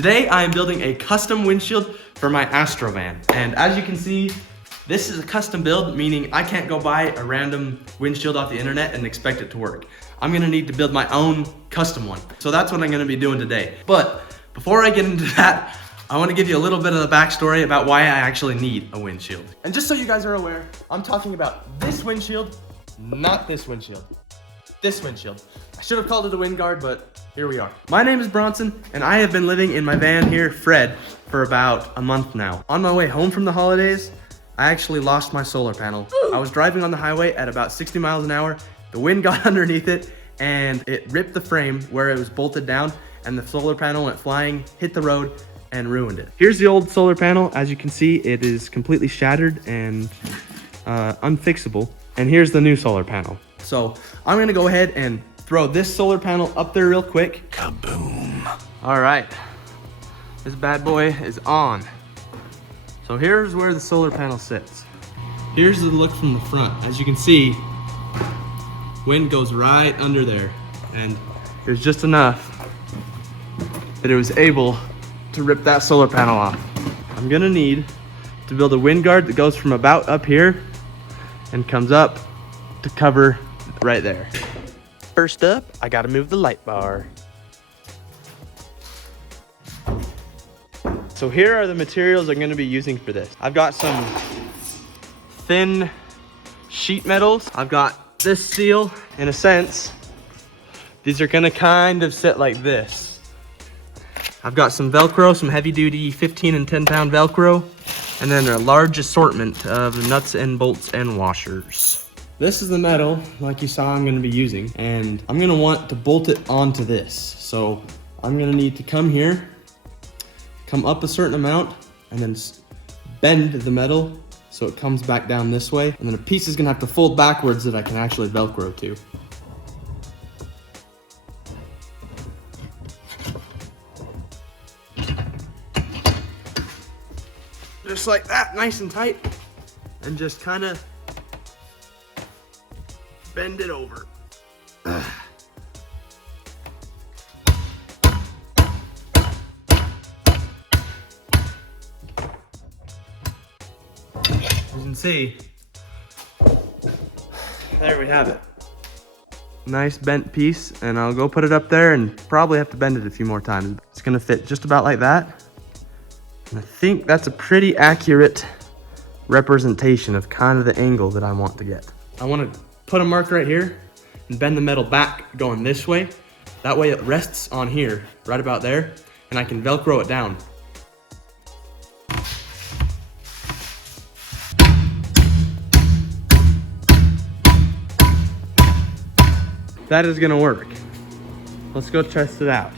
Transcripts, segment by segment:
Today I am building a custom windshield for my Astro van. And as you can see, this is a custom build, meaning I can't go buy a random windshield off the internet and expect it to work. I'm gonna need to build my own custom one. So that's what I'm gonna be doing today. But before I get into that, I wanna give you a little bit of the backstory about why I actually need a windshield. And just so you guys are aware, I'm talking about this windshield, not this windshield. This windshield. I should have called it a wind guard, but here we are. My name is Bronson, and I have been living in my van here, Fred, for about a month now. On my way home from the holidays, I actually lost my solar panel. I was driving on the highway at about 60 miles an hour. The wind got underneath it, and it ripped the frame where it was bolted down, and the solar panel went flying, hit the road, and ruined it. Here's the old solar panel. As you can see, it is completely shattered and unfixable. And here's the new solar panel. So I'm gonna go ahead and throw this solar panel up there real quick. Kaboom. All right, this bad boy is on. So here's where the solar panel sits. Here's the look from the front. As you can see, wind goes right under there. And there's just enough that it was able to rip that solar panel off. I'm gonna need to build a wind guard that goes from about up here and comes up to cover right there. First up, I gotta move the light bar. So here are the materials I'm gonna be using for this. I've got some thin sheet metals. I've got this steel. In a sense, these are gonna kind of sit like this. I've got some Velcro, some heavy duty 15 and 10 pound Velcro, and then a large assortment of nuts and bolts and washers. This is the metal, like you saw, I'm gonna be using, and I'm gonna want to bolt it onto this. So I'm gonna need to come here, come up a certain amount, and then bend the metal so it comes back down this way. And then a piece is gonna have to fold backwards that I can actually Velcro to. Just like that, nice and tight, and just kind of bend it over. As you can see, there we have it. Nice bent piece, and I'll go put it up there and probably have to bend it a few more times. It's gonna fit just about like that. And I think that's a pretty accurate representation of kind of the angle that I want to get. I want to put a mark right here and bend the metal back going this way. That way it rests on here, right about there, and I can Velcro it down. That is gonna work. Let's go test it out.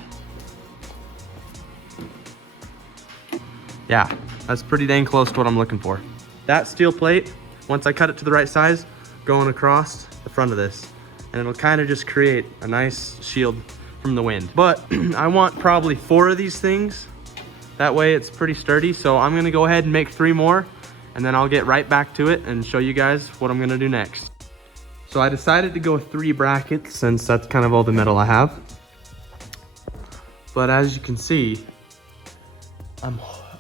Yeah, that's pretty dang close to what I'm looking for. That steel plate, once I cut it to the right size, going across the front of this, and it'll kind of just create a nice shield from the wind. But I want probably 4 of these things. That way it's pretty sturdy. So I'm gonna go ahead and make 3 more, and then I'll get right back to it and show you guys what I'm gonna do next. So I decided to go with 3 brackets since that's kind of all the metal I have. But as you can see,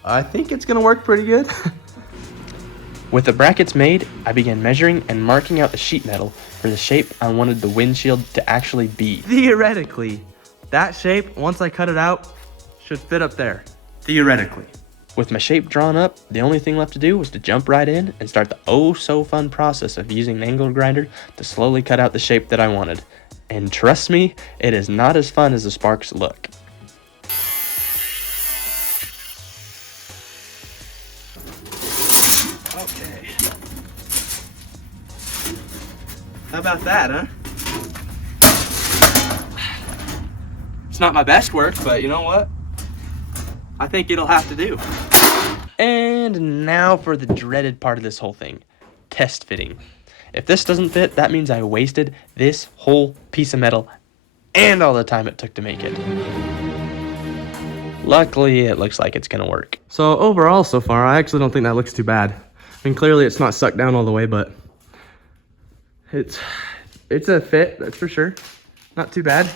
I think it's gonna work pretty good. With the brackets made, I began measuring and marking out the sheet metal for the shape I wanted the windshield to actually be. Theoretically, that shape, once I cut it out, should fit up there. Theoretically. With my shape drawn up, the only thing left to do was to jump right in and start the oh so fun process of using an angle grinder to slowly cut out the shape that I wanted. And trust me, it is not as fun as the sparks look. Okay. How about that, huh? It's not my best work, but you know what? I think it'll have to do. And now for the dreaded part of this whole thing, test fitting. If this doesn't fit, that means I wasted this whole piece of metal and all the time it took to make it. Luckily, it looks like it's gonna work. So overall, so far, I actually don't think that looks too bad. I mean, clearly it's not sucked down all the way, but it's a fit, that's for sure. Not too bad.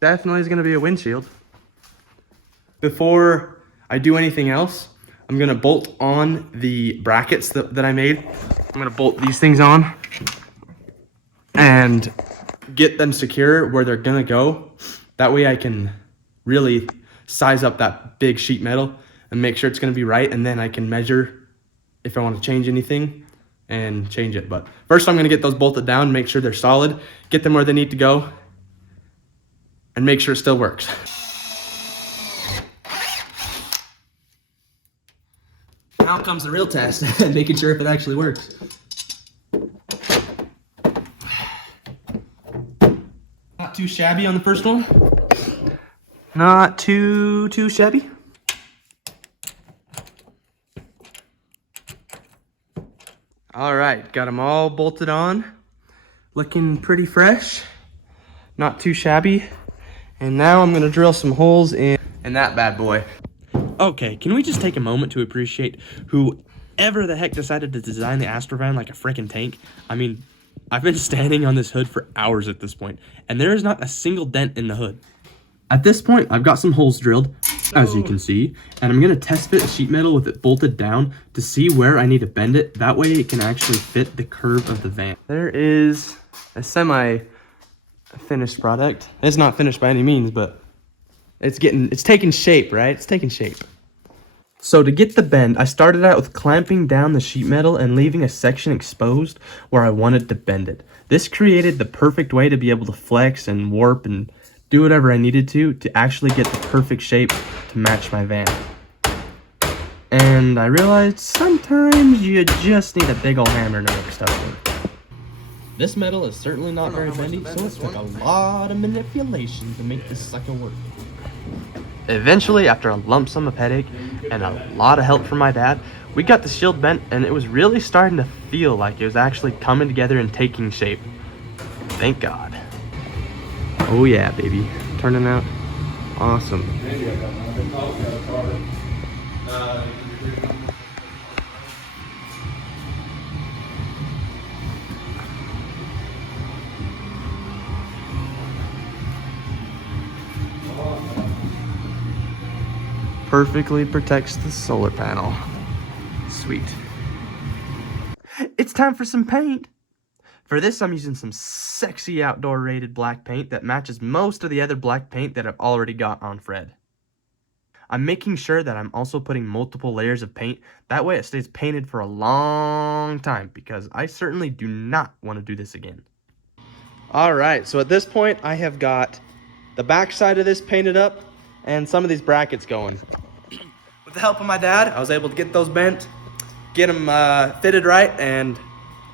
Definitely is gonna be a windshield. before I do anything else, I'm gonna bolt on the brackets that I made. I'm gonna bolt these things on and get them secure where they're gonna go. That way I can really size up that big sheet metal and make sure it's gonna be right, and then I can measure if I want to change anything and change it. But first I'm gonna get those bolted down, make sure they're solid, get them where they need to go, and make sure it still works. Now comes the real test, making sure if it actually works. Not too shabby on the first one. Not too shabby. All right, got them all bolted on. Looking pretty fresh. Not too shabby. And now I'm gonna drill some holes in that bad boy. Okay, can we just take a moment to appreciate whoever the heck decided to design the Astro van like a freaking tank? I mean, I've been standing on this hood for hours at this point, and there is not a single dent in the hood. At this point, I've got some holes drilled, as you can see, and I'm gonna test fit the sheet metal with it bolted down to see where I need to bend it. That way it can actually fit the curve of the van. There is a semi-finished product. It's not finished by any means, but it's taking shape, right? It's taking shape. So to get the bend, I started out with clamping down the sheet metal and leaving a section exposed where I wanted to bend it. This created the perfect way to be able to flex and warp and do whatever I needed to actually get the perfect shape to match my van. And I realized sometimes you just need a big ol' hammer to make stuff work. This metal is certainly not very bendy, so it took a lot of manipulation to make this sucker work. Eventually, after a lump sum of headache and a lot of help from my dad, we got the shield bent, and it was really starting to feel like it was actually coming together and taking shape. Thank God. Oh yeah, baby. Turning out awesome. Perfectly protects the solar panel. Sweet. It's time for some paint. For this, I'm using some sexy outdoor rated black paint that matches most of the other black paint that I've already got on Fred. I'm making sure that I'm also putting multiple layers of paint. That way it stays painted for a long time, because I certainly do not want to do this again. All right, so at this point, I have got the back side of this painted up and some of these brackets going. With the help of my dad, I was able to get those bent, get them fitted right, and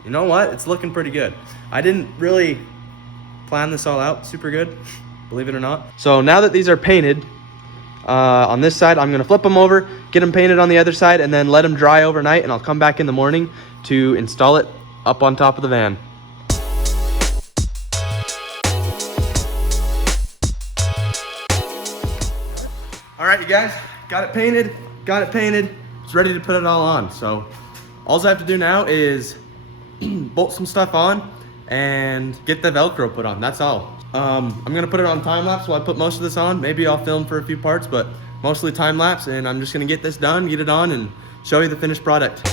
you know what? It's looking pretty good. I didn't really plan this all out super good, believe it or not. So now that these are painted on this side, I'm gonna flip them over, get them painted on the other side, and then let them dry overnight, and I'll come back in the morning to install it up on top of the van. All right, you guys, got it painted. It's ready to put it all on. So all I have to do now is bolt some stuff on and get the Velcro put on. That's all. I'm gonna put it on time lapse while I put most of this on. Maybe I'll film for a few parts, but mostly time lapse. And I'm just gonna get this done, get it on, and show you the finished product.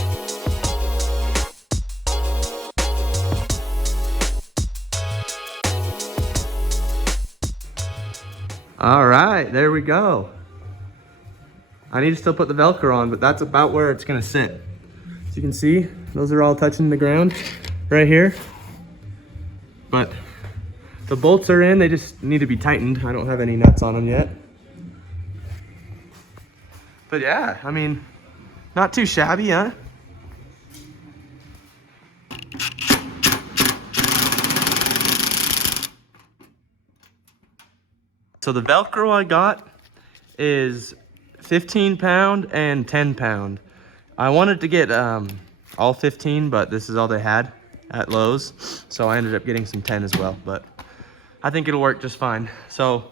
All right, there we go. I need to still put the Velcro on, but that's about where it's gonna sit. As you can see, those are all touching the ground right here. But the bolts are in, they just need to be tightened. I don't have any nuts on them yet. But yeah, I mean, not too shabby, huh? So the Velcro I got is 15 pound and 10 pound. I wanted to get all 15, but this is all they had at Lowe's. So I ended up getting some 10 as well, but I think it'll work just fine. So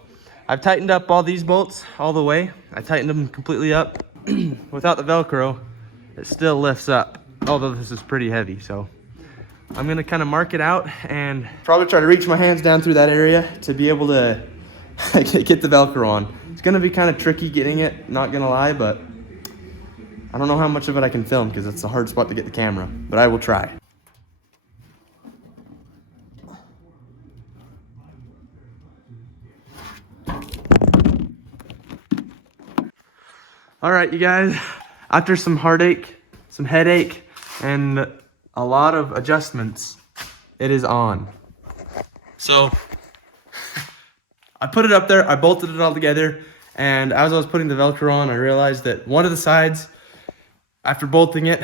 I've tightened up all these bolts all the way. I tightened them completely up. Without the Velcro, it still lifts up, although this is pretty heavy. So I'm gonna kind of mark it out and probably try to reach my hands down through that area to be able to get the Velcro on. It's gonna be kind of tricky getting it, not gonna lie, but I don't know how much of it I can film because it's a hard spot to get the camera, but I will try. All right, you guys, after some heartache, some headache, and a lot of adjustments, it is on. So I put it up there, I bolted it all together, and as I was putting the Velcro on, I realized that one of the sides, after bolting it,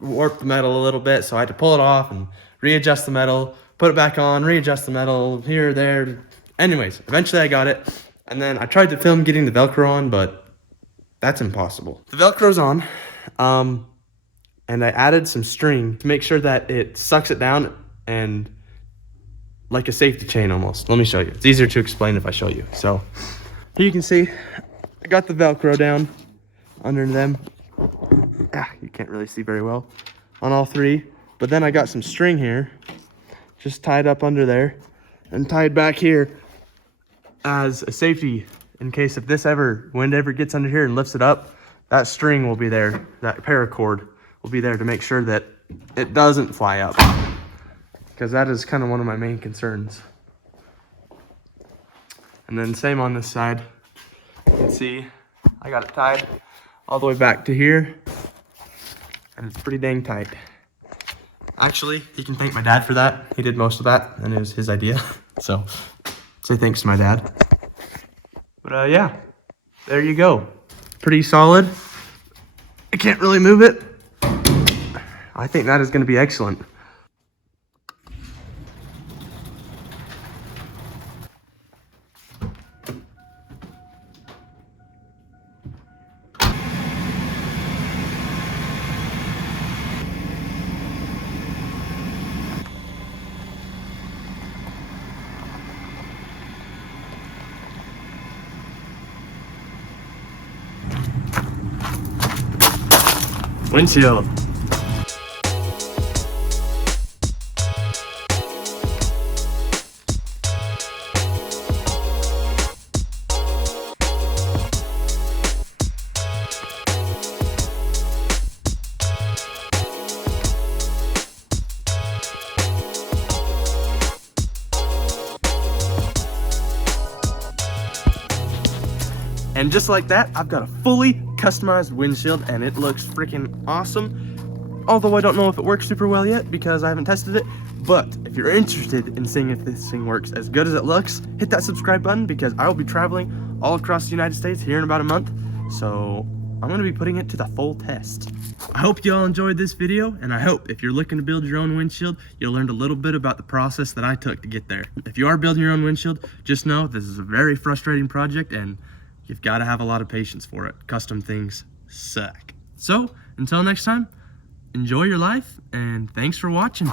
warped the metal a little bit, so I had to pull it off and readjust the metal, put it back on, readjust the metal, here, there. Anyways, eventually I got it, and then I tried to film getting the Velcro on, but that's impossible. The Velcro's on, and I added some string to make sure that it sucks it down and like a safety chain almost. Let me show you. It's easier to explain if I show you. So here you can see I got the Velcro down under them. You can't really see very well on all three, but then I got some string here just tied up under there and tied back here as a safety in case if wind ever gets under here and lifts it up, that string will be there, that paracord will be there to make sure that it doesn't fly up, because that is kind of one of my main concerns. And then same on this side. You can see I got it tied all the way back to here, and it's pretty dang tight. Actually, you can thank my dad for that. He did most of that, and it was his idea. So say thanks to my dad. But yeah, there you go. Pretty solid. I can't really move it. I think that is going to be excellent. Windshield. And just like that, I've got a fully customized windshield and it looks freaking awesome. Although I don't know if it works super well yet because I haven't tested it. But if you're interested in seeing if this thing works as good as it looks, hit that subscribe button because I will be traveling all across the United States here in about a month. So I'm gonna be putting it to the full test. I hope you all enjoyed this video, and I hope if you're looking to build your own windshield, you learned a little bit about the process that I took to get there. If you are building your own windshield, just know this is a very frustrating project and you've got to have a lot of patience for it. Custom things suck. So until next time, enjoy your life and thanks for watching.